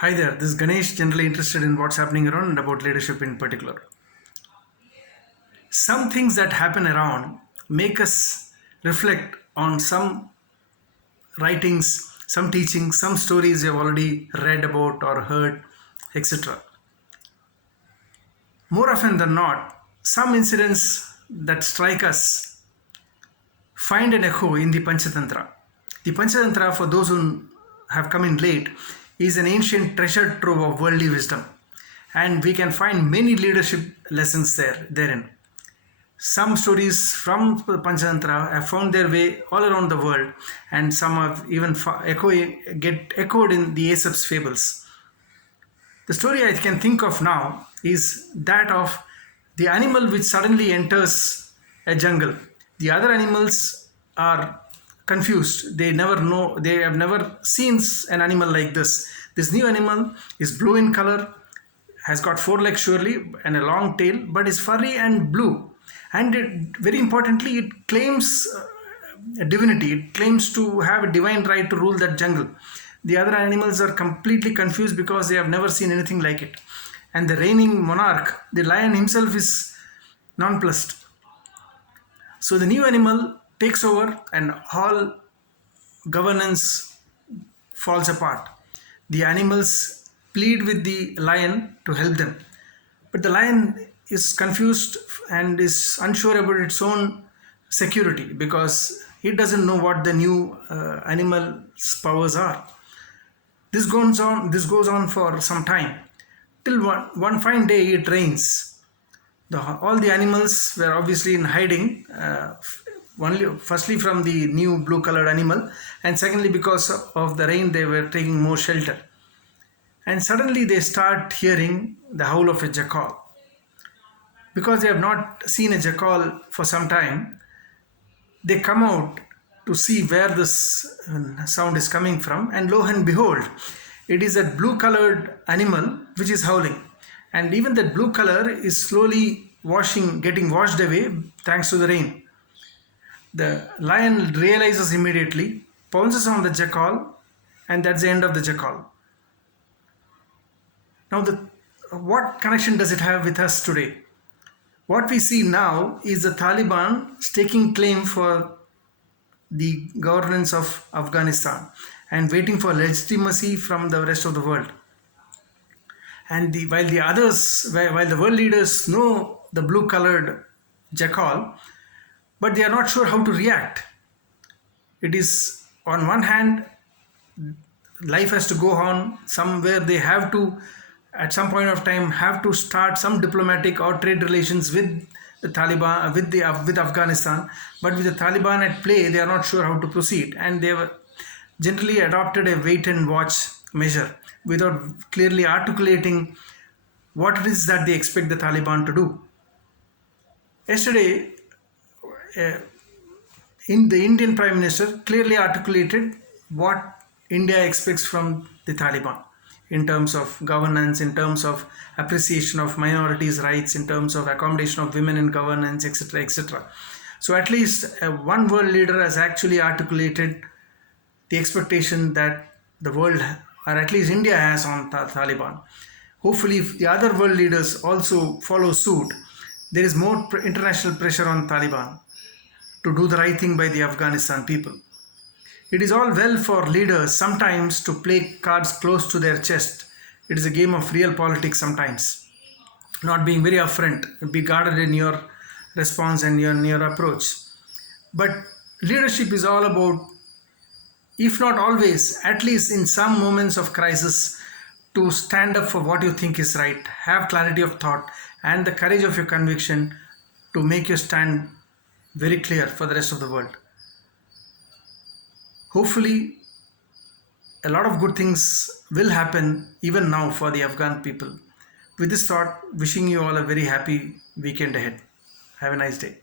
Hi there, this is Ganesh, generally interested in what's happening around and about leadership in particular. Some things that happen around make us reflect on some writings, some teachings, some stories you've already read about or heard, etc. More often than not, some incidents that strike us find an echo in the Panchatantra. The Panchatantra, for those who have come in late, is an ancient treasure trove of worldly wisdom, and we can find many leadership lessons therein. Some stories from the Panchatantra have found their way all around the world, and some have even get echoed in the Aesop's fables. The story I can think of now is that of the animal which suddenly enters a jungle. The other animals are confused. They never know, they have never seen an animal like this. This new animal is blue in color, has got four legs surely and a long tail, but is furry and blue. And very importantly, it claims divinity. It claims to have a divine right to rule that jungle. The other animals are completely confused because they have never seen anything like it. And the reigning monarch, the lion himself, is nonplussed. So the new animal takes over and all governance falls apart. The animals plead with the lion to help them. But the lion is confused and is unsure about its own security because it doesn't know what the new animal's powers are. This goes on for some time. Till one fine day it rains. All the animals were obviously in hiding, firstly from the new blue colored animal, and secondly because of the rain they were taking more shelter. And suddenly they start hearing the howl of a jackal. Because they have not seen a jackal for some time, they come out to see where this sound is coming from, and lo and behold, it is a blue colored animal which is howling. And even that blue color is slowly getting washed away thanks to the rain. The lion realizes immediately, pounces on the jackal, and that's the end of the jackal. Now, what connection does it have with us today? What we see now is the Taliban staking claim for the governance of Afghanistan and waiting for legitimacy from the rest of the world. And while the world leaders know the blue-colored jackal, but they are not sure how to react. It is, on one hand, life has to go on. Somewhere they have to, at some point of time, have to start some diplomatic or trade relations with the Taliban, with Afghanistan. But with the Taliban at play, they are not sure how to proceed, and they have generally adopted a wait and watch measure without clearly articulating what it is that they expect the Taliban to do. Yesterday, in the Indian Prime Minister clearly articulated what India expects from the Taliban in terms of governance, in terms of appreciation of minorities' rights, in terms of accommodation of women in governance, etc., etc. So at least one world leader has actually articulated the expectation that the world, or at least India, has on Taliban. Hopefully, if the other world leaders also follow suit, there is more international pressure on Taliban to do the right thing by the Afghanistan people. It is all well for leaders sometimes to play cards close to their chest. It is a game of real politics sometimes. Not being very upfront, be guarded in your response and your approach. But leadership is all about, if not always, at least in some moments of crisis, to stand up for what you think is right, have clarity of thought and the courage of your conviction to make your stand very clear for the rest of the world. Hopefully, a lot of good things will happen even now for the Afghan people. With this thought, wishing you all a very happy weekend ahead. Have a nice day.